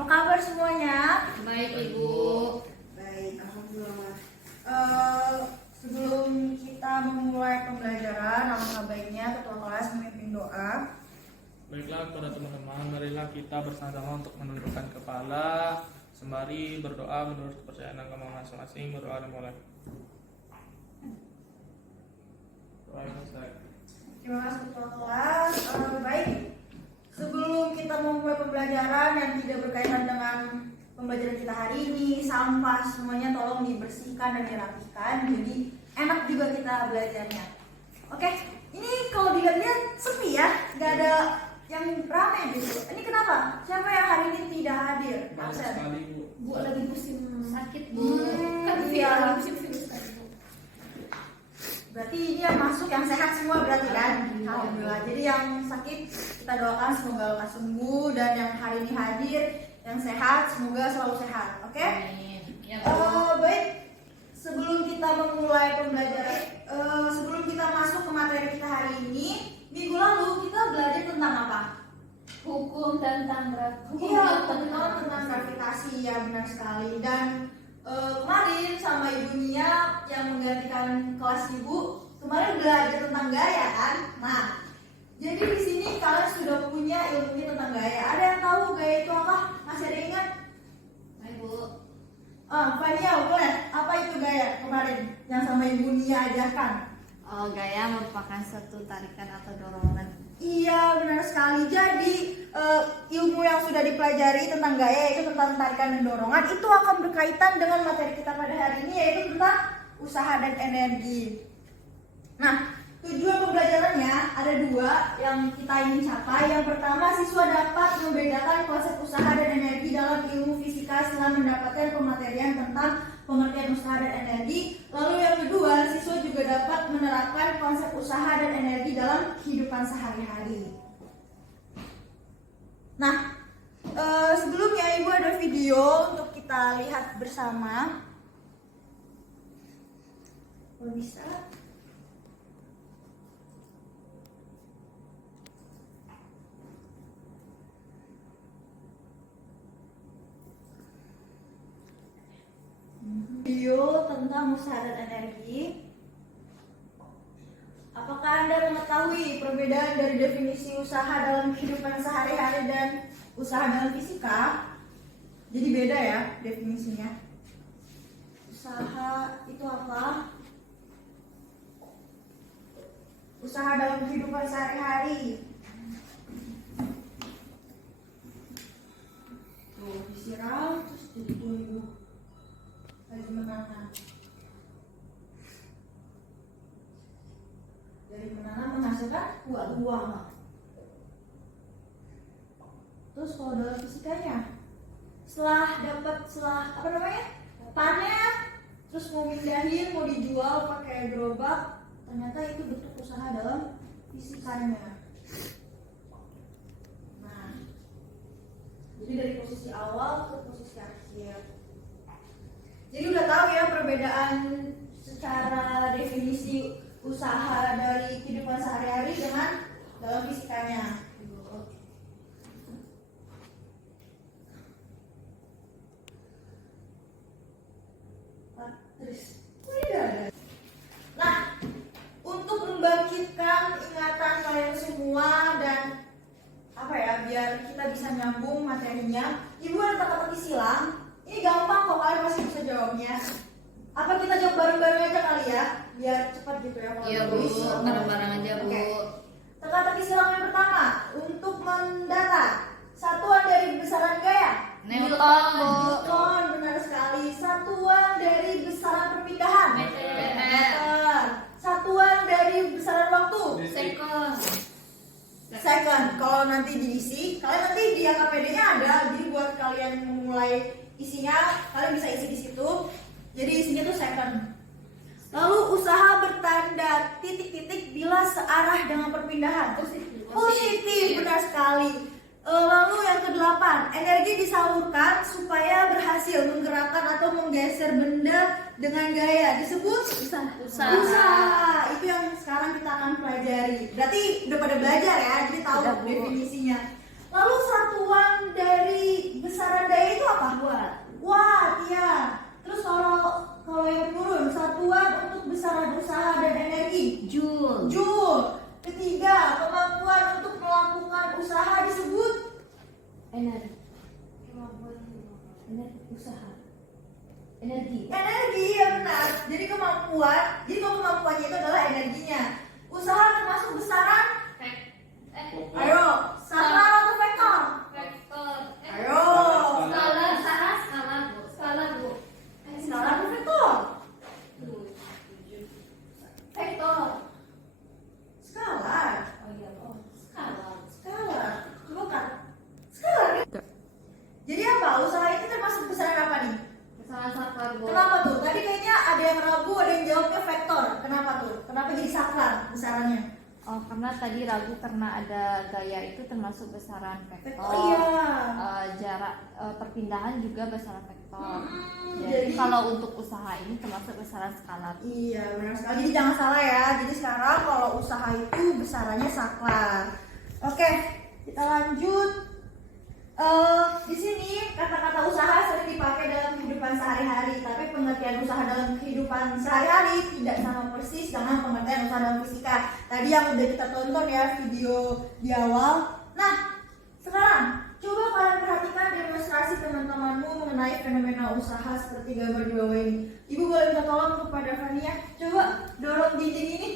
Apa kabar semuanya? Baik Ibu. Baik, alhamdulillah. Sebelum kita memulai pembelajaran, alangkah baiknya ketua kelas memimpin doa. Baiklah kepada teman-teman, marilah kita bersama-sama untuk menundukkan kepala sembari berdoa menurut kepercayaan agama masing-masing. Berdoa dimulai. Doa yang selesai. Terima kasih ketua kelas. Baik, sebelum kita memulai pembelajaran yang tidak berkaitan dengan pembelajaran kita hari ini, sampah semuanya tolong dibersihkan dan dirapikan. Jadi enak juga kita belajarnya. Oke, ini kalau dilihat-lihat sepi ya, nggak ada yang ramai gitu. Ini kenapa? Siapa yang hari ini tidak hadir? Banyak Absen. sekali Bu. Bu lagi musim sakit Bu. Kan Iya. lagi musim virus kan Bu. Berarti ini yang masuk yang sehat semua berarti kan? Alhamdulillah. Jadi yang sakit kita doakan semoga lekas sembuh, dan yang hari ini hadir yang sehat semoga selalu sehat. Oke? Amin. Ya Bu. Baik. Sebelum kita memulai pembelajaran, sebelum kita masuk ke materi kita hari ini, minggu lalu kita belajar tentang apa? Hukum dan tangga. Iya, tentang gravitasi, ya benar sekali. Dan kemarin sama Ibu Nia yang menggantikan kelas Ibu, kemarin belajar tentang gaya kan? Nah, jadi di sini kalian sudah punya ilmunya tentang gaya. Ada yang tahu gaya itu apa? Masih ada yang ingat? Baik Bu. Fania, boleh? Apa itu gaya kemarin yang sama Ibu Nia ajarkan? Gaya merupakan satu tarikan atau dorongan. Iya, benar sekali. Jadi ilmu yang sudah dipelajari tentang gaya, yaitu tentang tarikan dan dorongan, itu akan berkaitan dengan materi kita pada hari ini, yaitu tentang usaha dan energi. Nah, tujuan pembelajarannya ada dua yang kita ingin capai. Yang pertama, siswa dapat membedakan konsep usaha dan energi dalam ilmu fisika setelah mendapatkan pematerian tentang pengertian usaha dan energi. Lalu yang kedua, siswa juga dapat menerapkan konsep usaha dan energi dalam kehidupan sehari-hari. Nah, sebelumnya Ibu ada video untuk kita lihat bersama. Kalau bisa. Video tentang usaha dan energi. Apakah Anda mengetahui perbedaan dari definisi usaha dalam kehidupan sehari-hari dan usaha dalam fisika? Jadi beda ya definisinya. Usaha itu apa? Usaha dalam kehidupan sehari-hari. Tuh, disiram terus jadi tumbuh. Lagi menanam. Dari menanam menghasilkan uang. Terus kalau dalam fisikanya, setelah panen, terus mau mindahin, mau dijual pakai gerobak, ternyata itu bentuk usaha dalam fisikanya. Nah, jadi dari posisi awal ke posisi akhir. Jadi udah tahu ya perbedaan secara definisi usaha dari kehidupan sehari-hari dengan dalam fisikanya. Nah, untuk membangkitkan ingatan kalian semua dan biar kita bisa nyambung materinya, Ibu ada teka-teki silang. Ini gampang kok, kalian pasti bisa jawabnya. Apa kita jawab bareng-bareng aja kali ya, biar cepat gitu ya. Iya Bu, bareng-bareng aja Bu. Oke. Teka-teki silang yang pertama, untuk mendata satuan dari besaran gaya. Newton Bu. Newton, benar sekali. Satuan dari besaran perpindahan. Meter. Satuan dari besaran waktu. Second. Second. Kalau nanti diisi, kalian nanti di AKPD-nya ada. Jadi buat kalian memulai isinya, kalian bisa isi di situ. Jadi isinya tuh second. Lalu usaha bertanda titik-titik bila searah dengan perpindahan. Positif, benar sekali. Lalu yang kedelapan, energi disalurkan supaya berhasil menggerakkan atau menggeser benda dengan gaya disebut usaha. Itu yang sekarang kita akan pelajari. Berarti udah pada belajar ya, jadi tahu definisinya. Lalu satuan dari besaran daya Kemampuan usaha. Energi. Energi ya benar. Jadi kemampuan. Jadi kalau kemampuannya itu adalah energinya. Usaha termasuk besaran. Ayo, skala atau vektor? vektor. Ayo. Skala, Bu. Skala, Bu. Skala atau vektor? Vektor. Skala. Oh iya, oh. Skala. Skala. Bukan. Skala. Jadi apa? Usaha ini termasuk besaran apa nih? Besaran saklar, Bu. Kenapa tuh? Tadi kayaknya ada yang ragu, ada yang jawabnya vektor. Kenapa tuh? Kenapa jadi saklar besarannya? Oh, karena tadi ragu karena ada gaya itu termasuk besaran vektor. Vektor, iya. Jarak perpindahan juga besaran vektor. Jadi, jadi- kalau untuk usaha ini termasuk besaran skalar. Iya, benar sekali. Jadi jangan salah ya. Jadi sekarang kalau usaha itu besarannya saklar. Oke, kita lanjut. Di sini kata-kata usaha sering dipakai dalam kehidupan sehari-hari, tapi pengertian usaha dalam kehidupan sehari-hari tidak sama persis dengan pengertian usaha dalam fisika. Tadi yang udah kita tonton ya video di awal. Nah, sekarang coba kalian perhatikan demonstrasi teman-temanmu mengenai fenomena usaha seperti gambar di bawah ini. Ibu boleh minta tolong kepada Fania, coba dorong dinding ini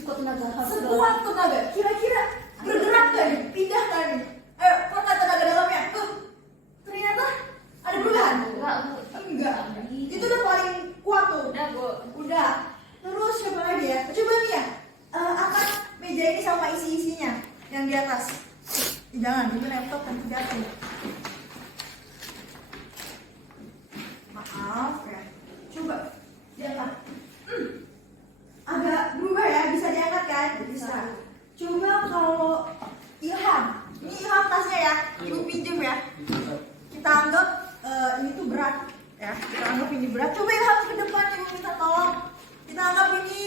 Cukup tenaga harus sekuat tenaga. Kira-kira bergerak gak nih? Pindah gak nih? Ayo, pakai tenaga dalamnya. Ternyata ada perubahan. Enggak. Itu udah paling kuat tuh. Udah, Bu. Udah. Terus coba lagi ya. Coba nih ya. Angkat meja ini sama isi-isinya yang di atas. Jangan, itu laptop nanti jatuh. Maaf ya. Coba diangkat. Agak berubah ya, bisa diangkat kan? Bisa. Coba kalau Ilham, ini Ilham tasnya ya, ibu pinjem ya. Kita anggap ini tuh berat ya. Kita anggap ini berat. Coba Ilham ke depan, ibu minta tolong. Kita anggap ini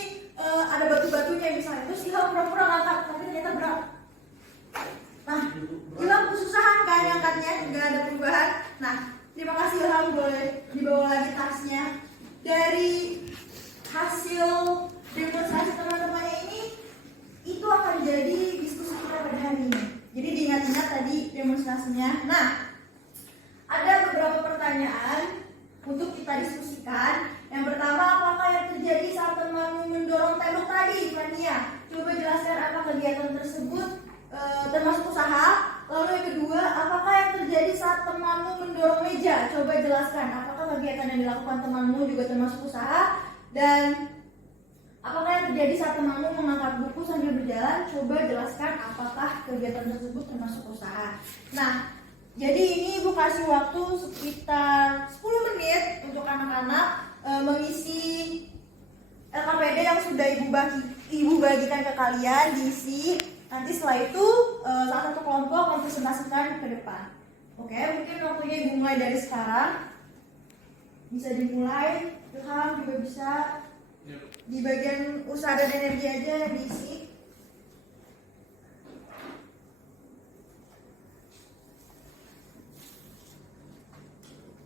ada batu-batunya misalnya. Terus Ilham pura-pura ngangkat, tapi ternyata berat. Nah, Ilham kesusahan kan angkatnya, nggak ada perubahan. Nah, terima kasih Ilham, boleh dibawa lagi tasnya. Dari hasil demonstrasi teman-temannya ini, itu akan jadi diskusi kita pada hari ini. Jadi diingat-ingat tadi demonstrasinya. Nah, ada beberapa pertanyaan untuk kita diskusikan. Yang pertama, apakah yang terjadi saat temanmu mendorong tembok tadi, Fania? Coba jelaskan apa kegiatan tersebut termasuk usaha. Lalu yang kedua, apakah yang terjadi saat temanmu mendorong meja? Coba jelaskan apakah kegiatan yang dilakukan temanmu juga termasuk usaha. Dan apakah yang terjadi saat temanmu mengangkat buku sambil berjalan? Coba jelaskan apakah kegiatan tersebut termasuk usaha. Nah, jadi ini Ibu kasih waktu sekitar 10 menit untuk anak-anak mengisi LKPD yang sudah Ibu bagikan ke kalian, diisi. Nanti setelah itu salah satu kelompok mempresentasikan ke depan. Oke, mungkin waktunya Ibu mulai dari sekarang. Bisa dimulai, Ilham juga bisa. Di bagian usaha dan energi aja diisi.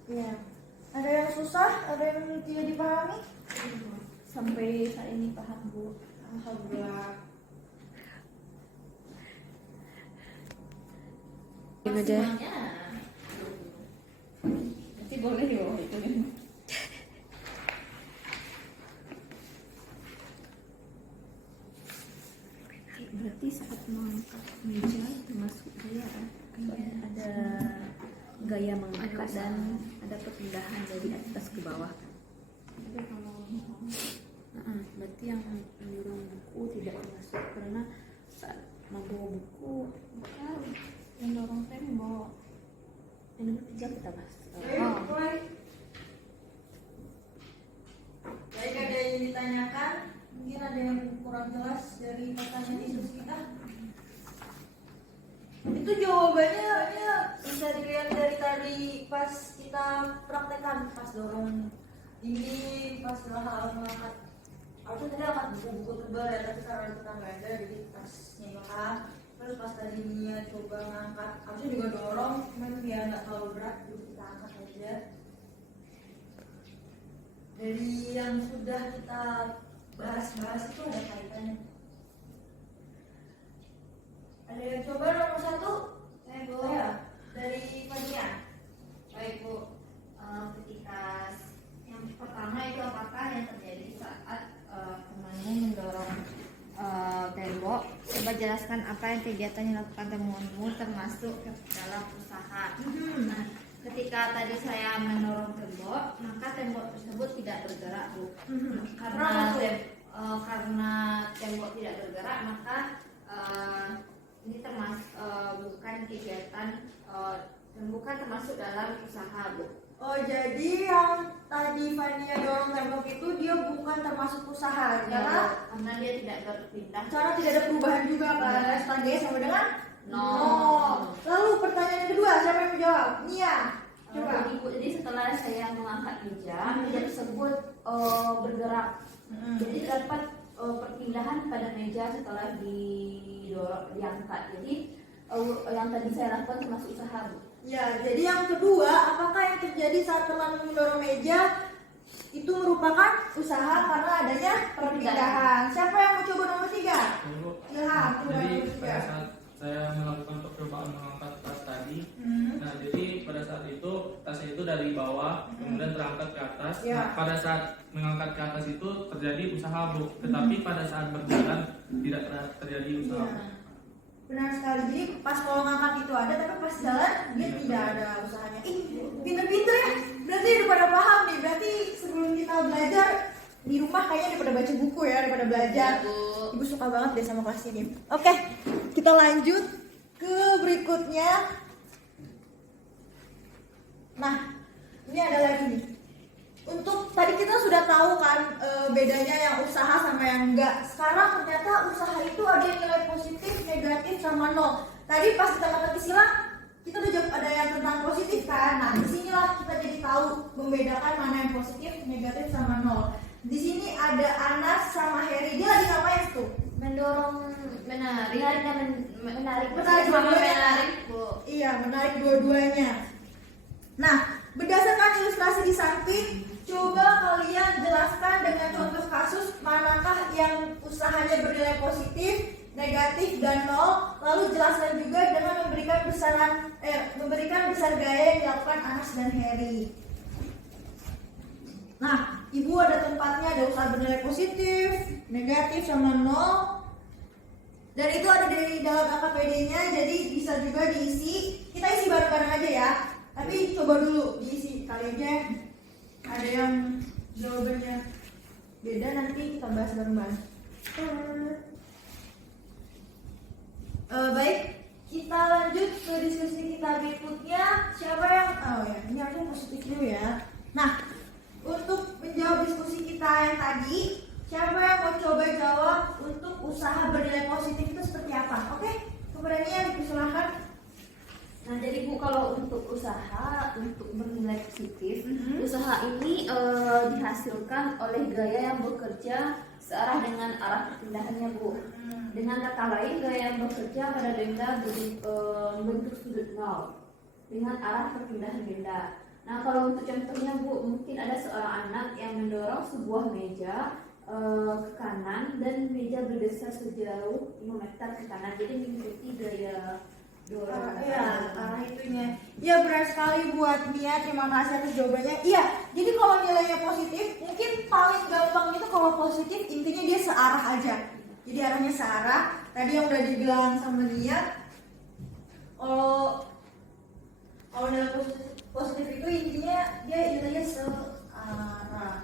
Ya, ada yang susah, ada yang tidak dipahami. sampai saat ini paham, Bu. Alhamdulillah. Aja. Nanti boleh yo itu. Berarti saat mengangkat meja termasuk gaya ada gaya mengangkat dan ada perpindahan dari atas ke bawah. Berarti yang mendorong buku tidak termasuk karena saat membawa buku bukan yang dorong tembok. Yang nomor 3 kita bahas. Mulai. Baik, ada yang ditanyakan? Mungkin ada yang kurang jelas dari pertanyaan diskusi kita. Itu jawabannya bisa dilihat dari tadi pas kita praktekkan, pas dorong ini, pas mengangkat. Harusnya tadi angkat buku-buku tebal ya, tapi karena kita nggak ada, jadi tasnya Ilham. Terus pas tadi Nia coba ngangkat, harusnya juga dorong, cuman biar nggak terlalu berat, jadi kita angkat aja. Dari yang sudah kita bahas itu ada kaitannya. Ada yang coba nomor 1? Saya dari menjelaskan apa yang kegiatan yang dilakukan temuanmu termasuk ke dalam usaha. Nah, ketika tadi saya mendorong tembok, maka tembok tersebut tidak bergerak, Bu. Karena tembok tidak bergerak, maka ini termasuk bukan kegiatan, bukan termasuk dalam usaha, Bu. Oh, jadi yang tadi Fania dorong tembok itu dia bukan termasuk usaha Karena dia tidak berpindah. cara tidak ada perubahan juga kan. Tangganya sama dengan Nol. Lalu pertanyaan yang kedua, siapa yang menjawab? Nia. Coba. Jadi setelah saya mengangkat meja tersebut bergerak. Jadi terdapat perpindahan pada meja setelah diangkat. Jadi yang tadi saya lakukan termasuk usaha, Bu. Ya, jadi yang kedua, apakah yang terjadi saat teman mendorong meja itu merupakan usaha karena adanya perpindahan? Siapa yang mau coba nomor 3? Dulu. Ilham, coba Jadi nomor 3. pada saat saya melakukan percobaan mengangkat tas tadi, nah jadi pada saat itu tasnya itu dari bawah kemudian terangkat ke atas. Ya. Nah, pada saat mengangkat ke atas itu terjadi usaha, Bu. Tetapi pada saat berjalan tidak terjadi usaha. Iya. Benar sekali, jadi pas kalau ngangkat itu ada, tapi pas jalan dia tidak ada usahanya. Ih, pinter-pinter ya, berarti udah pada paham nih. Berarti sebelum kita belajar di rumah kayaknya daripada baca buku ya, daripada belajar. Ibu suka banget deh sama kelas ini. Oke, kita lanjut ke berikutnya. Nah, ini ada lagi nih. Untuk tadi kita sudah tahu kan bedanya yang usaha sama yang enggak. Sekarang ternyata usaha itu ada yang nilai positif, negatif sama nol. Tadi pas kita kata silang, kita udah jawab ada yang tentang positif kan. Nah, disinilah kita jadi tahu membedakan mana yang positif, negatif sama nol. Di sini ada Anas sama Heri. Dia lagi ngapain tuh? Mendorong, menarik Menarik sama dua-duanya. menarik, Bu. Iya, menarik dua-duanya. Nah, berdasarkan ilustrasi di samping, coba kalian jelaskan dengan contoh kasus manakah yang usahanya bernilai positif, negatif, dan nol. Lalu jelaskan juga dengan memberikan besar gaya yang dilakukan Anas dan Heri. Nah, Ibu ada tempatnya, ada usaha bernilai positif, negatif, sama nol. Dan itu ada di dalam AKPD-nya, jadi bisa juga diisi. Kita isi bareng-bareng aja ya. Tapi coba dulu diisi kali aja ada yang jawabannya beda, nanti kita bahas bareng-bareng. Baik, kita lanjut ke diskusi kita berikutnya. Siapa yang ini aku positif dulu ya. Nah, untuk menjawab diskusi kita yang tadi, siapa yang mau coba jawab untuk usaha bernilai positif itu seperti apa? Oke, kepada Nia dipersilakan. Nah, jadi Bu, kalau untuk usaha untuk bernilai positif, usaha ini dihasilkan oleh gaya yang bekerja searah dengan arah perpindahannya, Bu. Dengan kata lain, gaya yang bekerja pada benda bentuk sudut nol dengan arah perpindahan benda. Nah, kalau untuk contohnya, Bu, mungkin ada seorang anak yang mendorong sebuah meja ke kanan dan meja bergeser sejauh 5 meter ke kanan. Jadi mengikuti gaya dorong. Arah itunya. Ya, benar sekali buat Mia. Terima kasih atas jawabannya. Iya, jadi kalau nilainya positif, mungkin paling gampang itu kalau positif intinya dia searah aja. Jadi arahnya searah. Tadi yang udah dibilang sama Mia, kalau nilai positif itu intinya dia nilainya searah.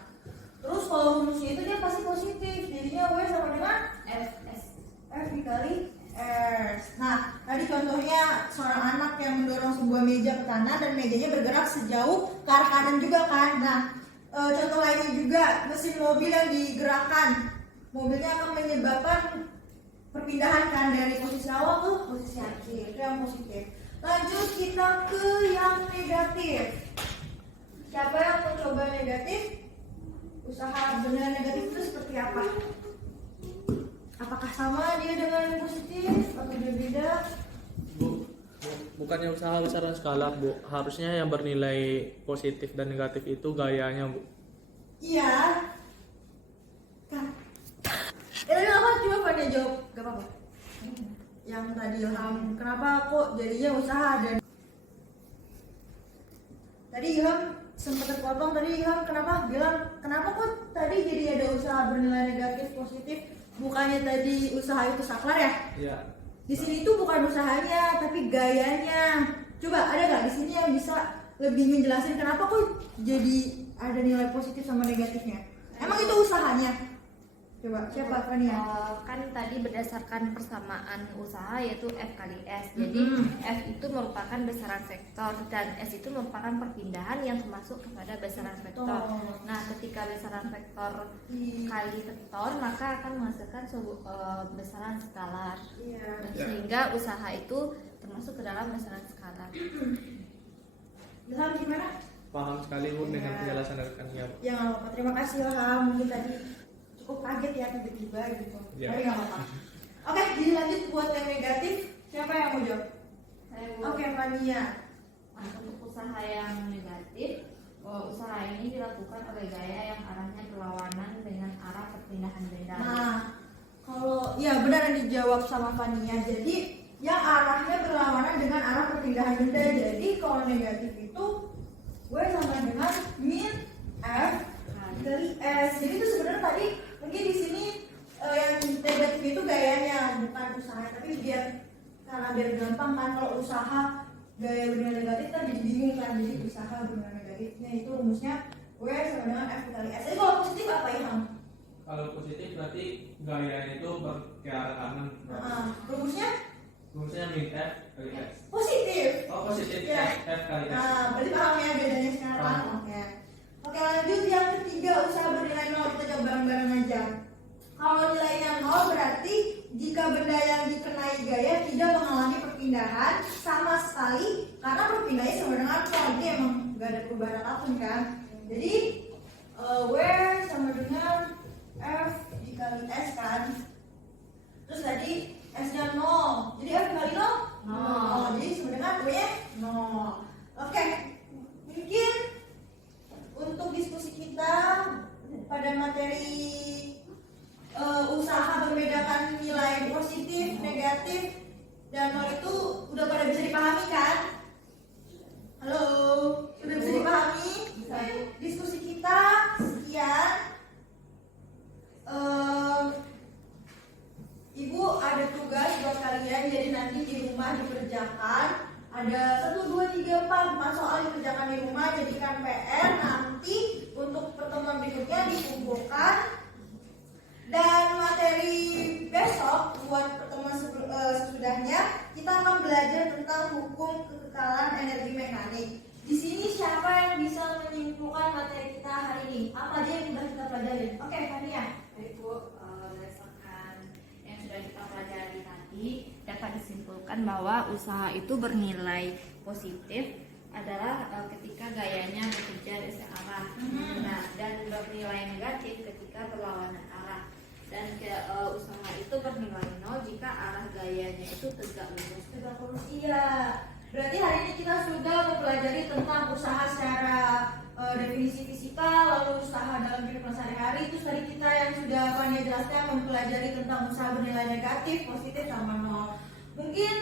Terus kalau rumusnya itu dia pasti positif. Jadinya W sama dengan F dikali S. Nah, tadi contohnya seorang anak yang mendorong sebuah meja ke kanan dan mejanya bergerak sejauh ke arah kanan juga kan. Nah, contoh lainnya juga mesin mobil yang digerakkan. Mobilnya akan menyebabkan perpindahan kan dari posisi awal ke posisi akhir. Itu yang positif. Lanjut kita ke yang negatif. Siapa yang mau coba negatif? Usaha bernilai negatif itu seperti apa? Apakah sama dia dengan yang positif atau berbeda? Bu, bukannya usaha besar skala, Bu. Harusnya yang bernilai positif dan negatif itu gayanya, Bu. Iya. Kan. Tapi apa coba pada jawab? Gak apa-apa. Yang tadi Ilham, kenapa kok jadinya usaha dan tadi Ilham sempat terpotong. Tadi Ilham kenapa kok tadi jadi ada usaha bernilai negatif positif? Bukannya tadi usaha itu saklar ya? Iya. Di sini tuh bukan usahanya, tapi gayanya. Coba ada nggak di sini yang bisa lebih menjelaskan kenapa kok jadi ada nilai positif sama negatifnya? Emang itu usahanya? Coba siapa Fania? Kan tadi berdasarkan persamaan usaha yaitu F kali S. Jadi F itu merupakan besaran vektor dan S itu merupakan perpindahan yang termasuk kepada besaran vektor. Nah, ketika besaran vektor kali vektor maka akan menghasilkan besaran skalar. Dan sehingga usaha itu termasuk ke dalam besaran skalar. Ilham gimana? Paham sekali Bu dengan penjelasan dari Kania. Bu. Ya nggak apa-apa. Terima kasih Ilham. Mungkin tadi cukup kaget ya tiba-tiba gitu. Ya. Tapi nggak apa-apa. Oke, jadi lanjut buat yang negatif. Siapa yang mau jawab? Saya Oke, Fania. Untuk usaha yang negatif, usaha ini dilakukan oleh gaya yang arahnya berlawanan dengan arah perpindahan benda. Nah, kalau ya benar yang dijawab sama Fania. Jadi yang arahnya berlawanan dengan arah perpindahan benda. Jadi kalau negatif itu gue sama dengan min F dari S. Jadi itu sebenarnya tadi mungkin di sini yang negatif itu gayanya bukan usaha, tapi karena biar gampang kan kalau usaha gaya bernilai negatif kan jadi bingung kan, jadi usaha bernilai negatifnya itu rumusnya W sama dengan F kali S. Jadi kalau positif apa ya? Kalau positif berarti gayanya itu ke arah kanan. Rumusnya Rumusnya min F kali S. positif. Oh positif Ya. F kali S. Nah, berarti paham ya bedanya sekarang. Oke, lanjut yang ketiga, usaha bernilai 0. Kita coba bareng-bareng aja. Kalau nilainya 0 berarti jika benda yang dikenai gaya tidak mengalami perpindahan sama sekali karena perpindahnya sama dengan 0. Jadi emang gak ada perubahan apapun kan. Jadi W sama dengan F dikali S kan. Terus tadi S-nya 0. Jadi F kali 0? 0. Jadi sama dengan W-nya 0. Oke. Mungkin untuk diskusi kita pada materi usaha membedakan nilai positif, negatif, dan 0 itu udah pada bisa dipahami kan? Halo, sudah bisa dipahami? Diskusi kita sekian. Ibu ada tugas buat kalian, jadi nanti di rumah dikerjakan. Ada 1, 2, 3, 4 soal dikerjakan di rumah, jadikan PR. Nanti untuk pertemuan berikutnya dikumpulkan. Dan materi besok buat pertemuan sesudahnya kita akan belajar tentang hukum kekekalan energi mekanik. Di sini siapa yang bisa menyimpulkan materi kita hari ini? Apa aja yang sudah kita pelajari? Oke, Fania. Ibu, berdasarkan yang sudah kita pelajari tadi dapat disimpulkan bahwa usaha itu bernilai positif adalah ketika gayanya bekerja di searah. Nah, dan bernilai negatif ketika berlawanan arah. Dan usaha itu bernilai 0 jika arah gayanya itu tegak lurus. Tegak lurus, iya. Berarti hari ini kita sudah mempelajari tentang usaha secara definisi fisika, lalu usaha dalam kehidupan sehari-hari. Itu tadi kita yang sudah Fania jelaskan mempelajari tentang usaha bernilai negatif, positif, sama 0. Mungkin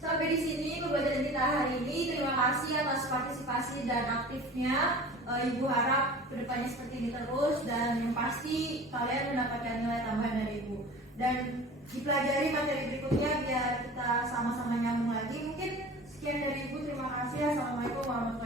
sampai di sini pembelajaran kita hari ini. Terima kasih atas partisipasi dan aktifnya. Ibu harap kedepannya seperti ini terus, dan yang pasti kalian mendapatkan nilai tambahan dari Ibu. Dan dipelajari materi berikutnya biar kita sama-sama nyambung lagi. Mungkin sekian dari Ibu. Terima kasih. Assalamualaikum warahmatullahi wabarakatuh.